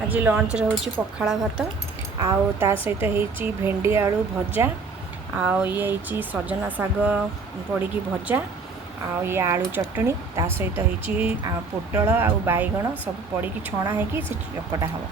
आज लंच रे होची पखाड़ा भात आउ ता सहित हेची भेंडी आलू भजा आउ ये हेची सजना साग पड़ी की भजा आउ ये आलू चटनी ता सहित हेची पोटल आउ बैगण सब पड़ी की छणा है कि चकटा हवा।